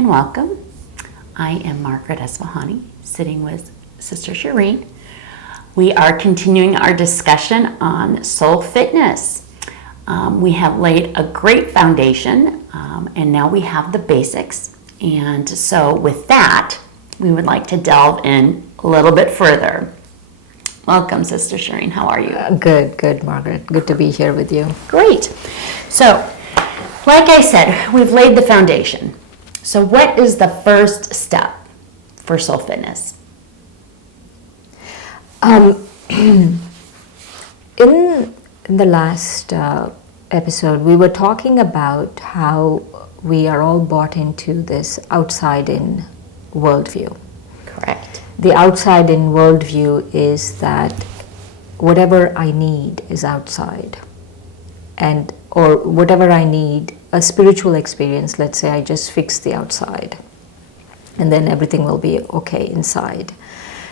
and welcome. I am Margaret Esfahani, sitting with Sister Shireen. We are continuing our discussion on soul fitness. We have laid a great foundation, and now we have the basics. And so with that, we would like to delve in a little bit further. Welcome, Sister Shireen. How are you? Good, Margaret. Good to be here with you. Great. So, like I said, we've laid the foundation. So what is the first step for soul fitness? In the last episode, we were talking about how we are all bought into this outside-in worldview. Correct. The outside-in worldview is that whatever I need is outside, or whatever I need, a spiritual experience, let's say I just fix the outside, and then everything will be okay inside.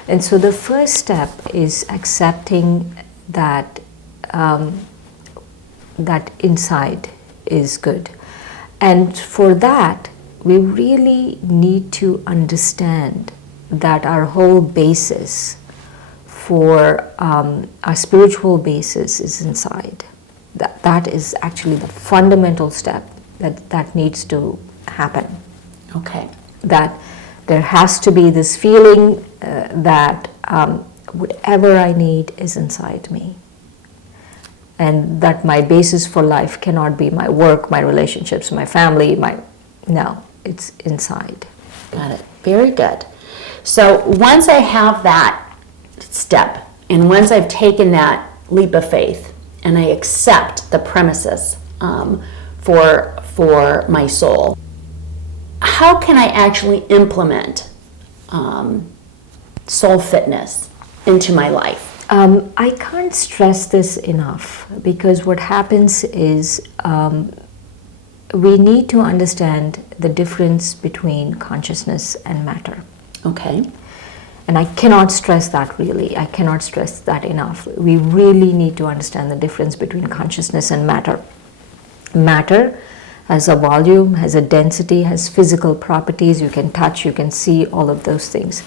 And so the first step is accepting that that inside is good. And for that, we really need to understand that our whole basis for our spiritual basis is inside. That is actually the fundamental step that needs to happen. Okay. That there has to be this feeling that whatever I need is inside me. And that my basis for life cannot be my work, my relationships, my family, no, it's inside. Got it. Very good. So once I have that step, and once I've taken that leap of faith, and I accept the premises for my soul, how can I actually implement soul fitness into my life? I can't stress this enough, because what happens is we need to understand the difference between consciousness and matter. Okay. And I cannot stress that really. I cannot stress that enough. We really need to understand the difference between consciousness and matter. Matter has a volume, has a density, has physical properties. You can touch, you can see, all of those things.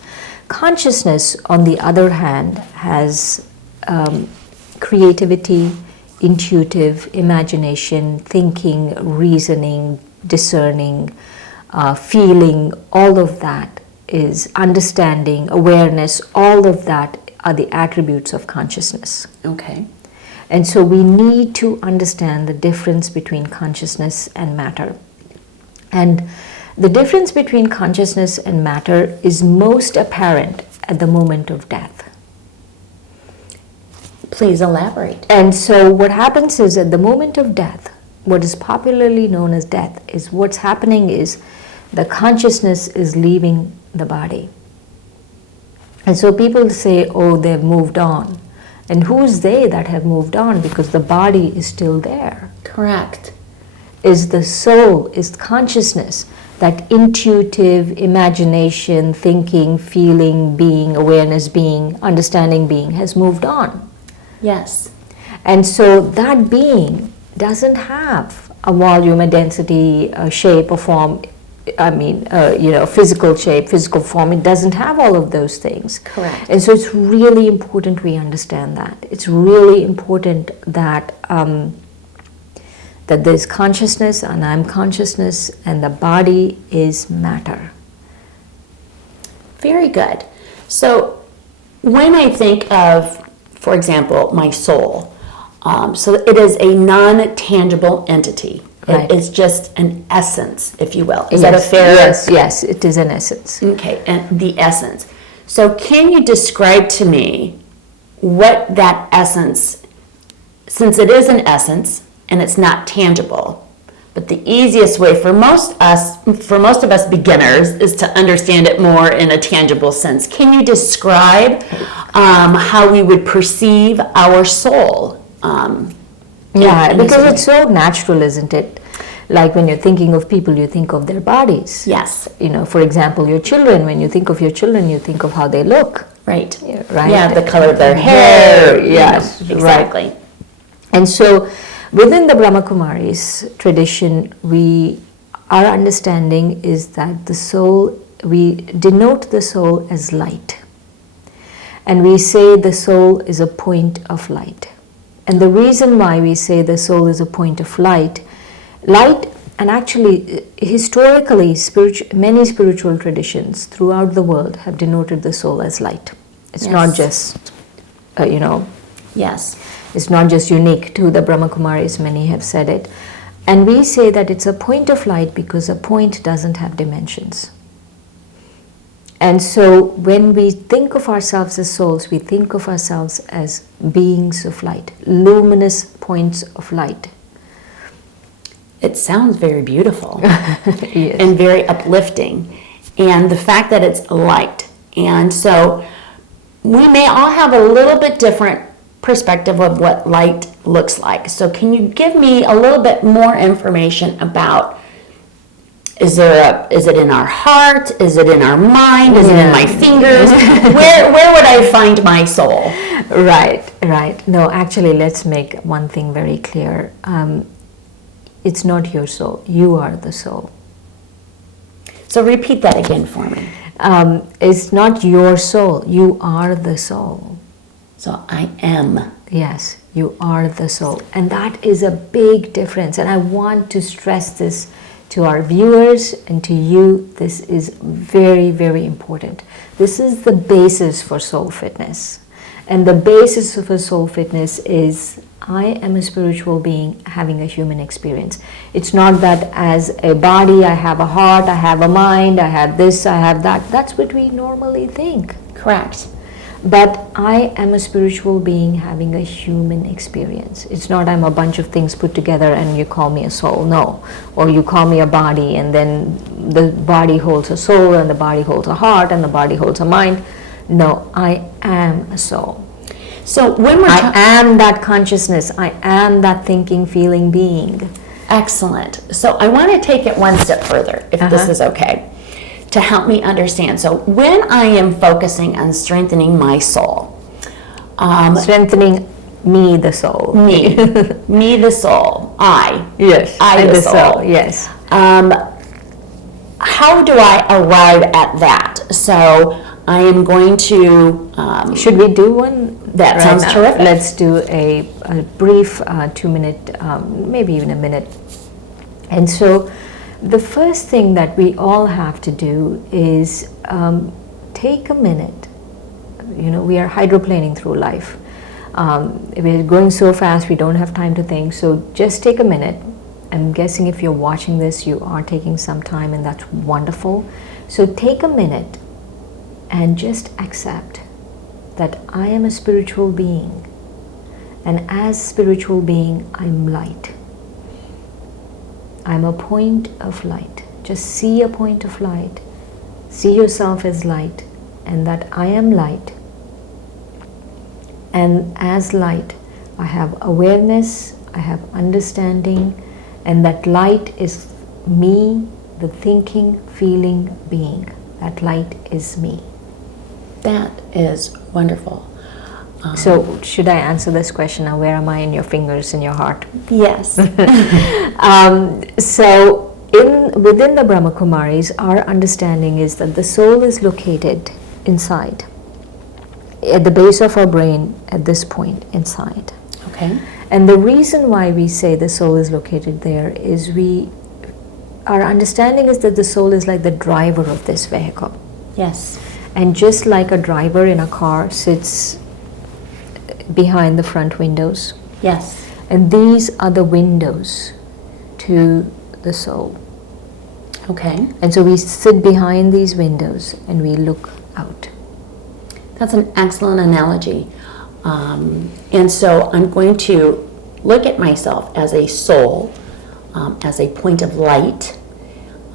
Consciousness, on the other hand, has creativity, intuitive, imagination, thinking, reasoning, discerning, feeling. All of that is understanding, awareness. All of that are the attributes of consciousness. Okay. And so we need to understand the difference between consciousness and matter. And the difference between consciousness and matter is most apparent at the moment of death. Please elaborate. And so what happens is, at the moment of death, what is popularly known as death, is what's happening is the consciousness is leaving the body. And so people say, oh, they've moved on. And who's they that have moved on? Because the body is still there. Correct. Is the soul, is consciousness, that intuitive imagination, thinking, feeling, being, awareness being, understanding being has moved on. Yes. And so that being doesn't have a volume, a density, a shape, a form, physical shape, physical form. It doesn't have all of those things. Correct. And so it's really important we understand that. It's really important that that there's consciousness and I'm consciousness, and the body is matter. Very good. So when I think of, for example, my soul, so it is a non-tangible entity. Right. It is just an essence, if you will. Is that a fair? Yes, it is an essence. Okay, and the essence. So can you describe to me what that essence, since it is an essence and it's not tangible, but the easiest way for most of us beginners is to understand it more in a tangible sense. Can you describe how we would perceive our soul? Because it's so natural, isn't it? Like when you're thinking of people, you think of their bodies. Yes. For example, your children, when you think of your children, you think of how they look. Right. Right? Yeah, the color of their hair. Yes, exactly. Right. And so within the Brahma Kumaris tradition, we our understanding is that the soul, we denote the soul as light. And we say the soul is a point of light. And the reason why we say the soul is a point of light, and actually historically, many spiritual traditions throughout the world have denoted the soul as light. It's not just, Yes. it's not just unique to the Brahma Kumaris, many have said it. And we say that it's a point of light because a point doesn't have dimensions. And so when we think of ourselves as souls, we think of ourselves as beings of light, luminous points of light. It sounds very beautiful. Yes. And very uplifting. And the fact that it's light. And so we may all have a little bit different perspective of what light looks like. So can you give me a little bit more information about, is it in our heart? Is it in our mind? Is it in my fingers? Where would I find my soul? Right. No, actually, let's make one thing very clear. It's not your soul. You are the soul. So repeat that again for me. It's not your soul. You are the soul. So I am. Yes, you are the soul. And that is a big difference. And I want to stress this to our viewers and to you. This is very, very important. This is the basis for soul fitness. And the basis of a soul fitness is I am a spiritual being having a human experience. It's not that as a body, I have a heart, I have a mind, I have this, I have that. That's what we normally think. Correct. But I am a spiritual being having a human experience. It's not I'm a bunch of things put together and you call me a soul. No. Or you call me a body and then the body holds a soul and the body holds a heart and the body holds a mind. No, I am a soul. So when I am that consciousness. I am that thinking, feeling being. Excellent. So I want to take it one step further, if this is okay, to help me understand. So when I am focusing on strengthening my soul, Strengthening me, the soul. me the soul, Yes. I the soul. Yes. How do I arrive at that? So I am going to. Should we do one? That right sounds now? terrific. Let's do a brief 2-minute, maybe even a minute. And so the first thing that we all have to do is take a minute. We are hydroplaning through life. We're going so fast, we don't have time to think. So just take a minute. I'm guessing if you're watching this, you are taking some time, and that's wonderful. So take a minute and just accept that I am a spiritual being. And as spiritual being, I'm light. I'm a point of light. Just see a point of light. See yourself as light, and that I am light. And as light, I have awareness, I have understanding, and that light is me, the thinking, feeling being. That light is me. That is wonderful. So should I answer this question now? Where am I in your fingers, in your heart? Yes. So within the Brahma Kumaris, our understanding is that the soul is located inside, at the base of our brain, at this point inside. Okay. And the reason why we say the soul is located there is our understanding is that the soul is like the driver of this vehicle. Yes. And just like a driver in a car sits behind the front windows, Yes. and these are the windows to the soul. Okay. And so we sit behind these windows and we look out. That's an excellent analogy. And so I'm going to look at myself as a soul, as a point of light.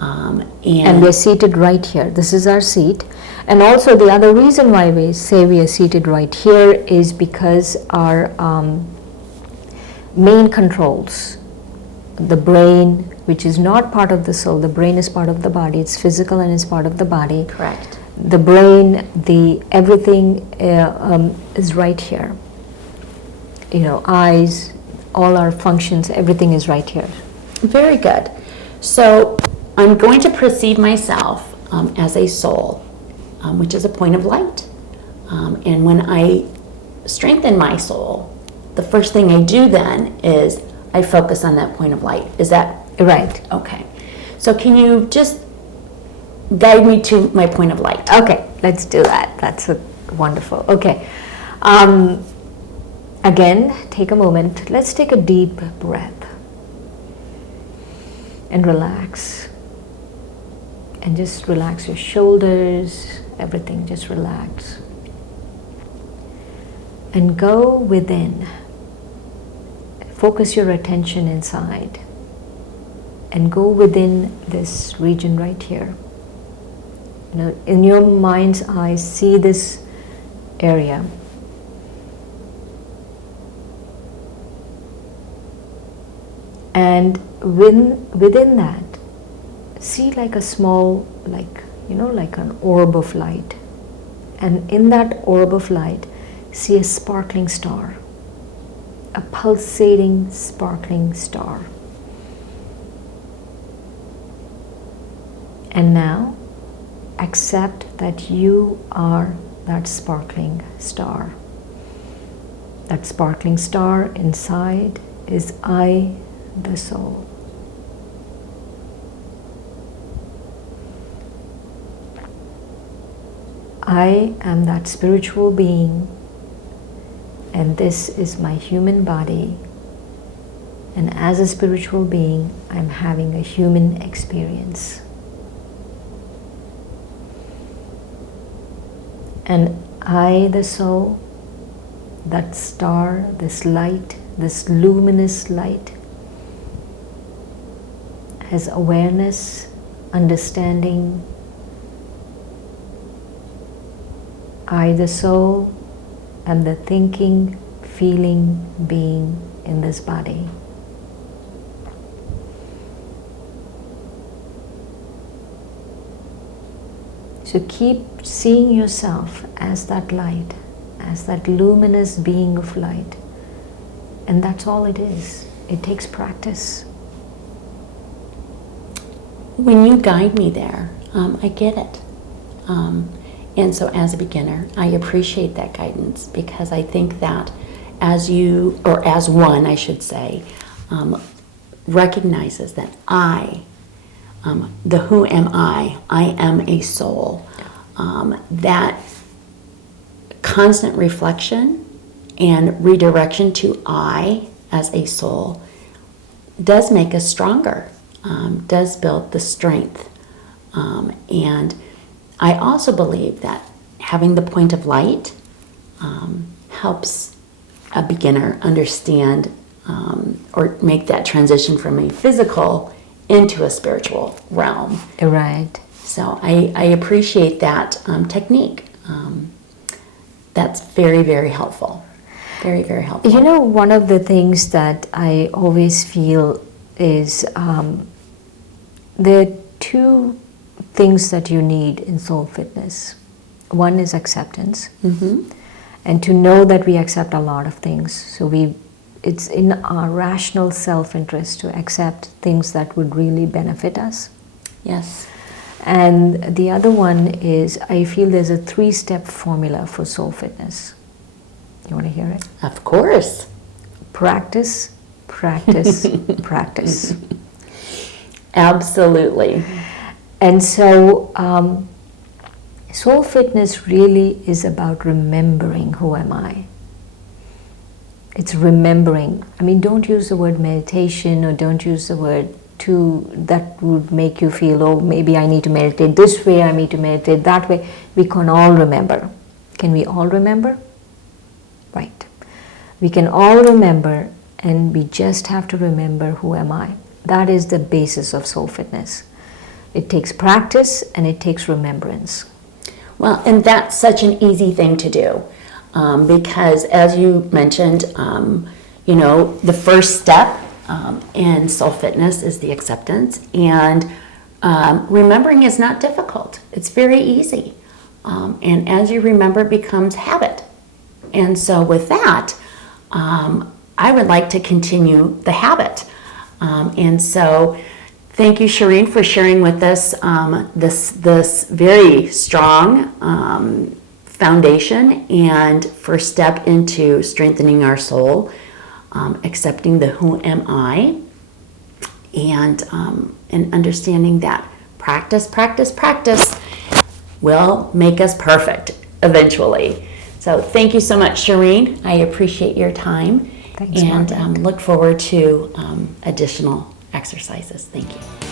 And we're seated right here. This is our seat. And also the other reason why we say we are seated right here is because our main controls, the brain, which is not part of the soul, the brain is part of the body, it's physical and it's part of the body. Correct. The brain, everything is right here. Eyes, all our functions, everything is right here. Very good. So I'm going to perceive myself as a soul, which is a point of light. And when I strengthen my soul, the first thing I do then is I focus on that point of light. Is that Right. okay? So can you just guide me to my point of light? Okay, let's do that. That's wonderful. Okay. Again, take a moment. Let's take a deep breath and relax. And just relax your shoulders, everything, just relax. And go within. Focus your attention inside. And go within this region right here. You know, in your mind's eye, see this area. And within that, see like a small, like an orb of light. And in that orb of light, see a sparkling star, a pulsating, sparkling star. And now, accept that you are that sparkling star. That sparkling star inside is I, the soul. I am that spiritual being, and this is my human body. And as a spiritual being, I'm having a human experience. And I, the soul, that star, this light, this luminous light, has awareness, understanding. I, the soul, am the thinking, feeling being in this body. So keep seeing yourself as that light, as that luminous being of light. And that's all it is. It takes practice. When you guide me there, I get it. And so as a beginner, I appreciate that guidance, because I think that as you, or as one, I should say, recognizes that the who am I am a soul, that constant reflection and redirection to I as a soul does make us stronger, does build the strength. And I also believe that having the point of light helps a beginner understand or make that transition from a physical into a spiritual realm. Right. So I appreciate that technique. That's very, very helpful. Very, very helpful. You know, one of the things that I always feel is there are two things that you need in soul fitness. One is acceptance, and to know that we accept a lot of things. So it's in our rational self-interest to accept things that would really benefit us. Yes. And the other one is, I feel there's a 3-step formula for soul fitness. You want to hear it? Of course. Practice, practice, practice. Absolutely. And so soul fitness really is about remembering who am I. It's remembering. I mean, don't use the word meditation, or don't use the word that would make you feel, oh, maybe I need to meditate this way, I need to meditate that way. We can all remember. Can we all remember? Right. We can all remember, and we just have to remember who am I. That is the basis of soul fitness. It takes practice and it takes remembrance. Well, and that's such an easy thing to do, because as you mentioned, the first step in soul fitness is the acceptance, and remembering is not difficult. It's very easy, and as you remember, it becomes habit. And so with that, I would like to continue the habit, and so Thank you, Shireen, for sharing with us this very strong foundation and first step into strengthening our soul, accepting the who am I, and understanding that practice will make us perfect eventually. So thank you so much, Shireen. I appreciate your time. Thanks, and look forward to additional exercises. Thank you.